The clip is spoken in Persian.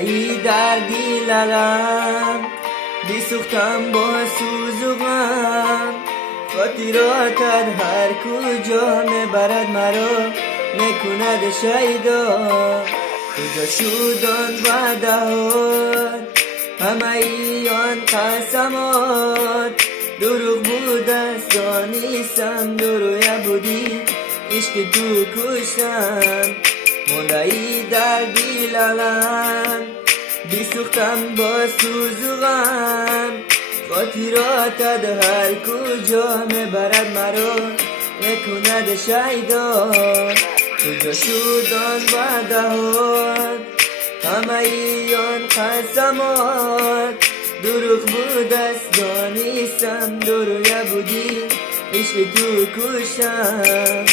ای در دیلم بیسوختم با سوز و غم، خاطراتت هر کجا میبرد مرا میکند شیدا. کجا شد آن وعدهات، همه ای آن قسمات، دروغ بود است دانستم، درویه بودی عشق تو کشتم. مونده ای در دیلم بیسوختم با سوز و غم، خاطراتت هر کجا میبرد مرا میکند شیدا. کجا شد آن وعدهات، همه ای آن قسمات، دروغ بود است دانستم، درویه بودی عشق تو کشتم.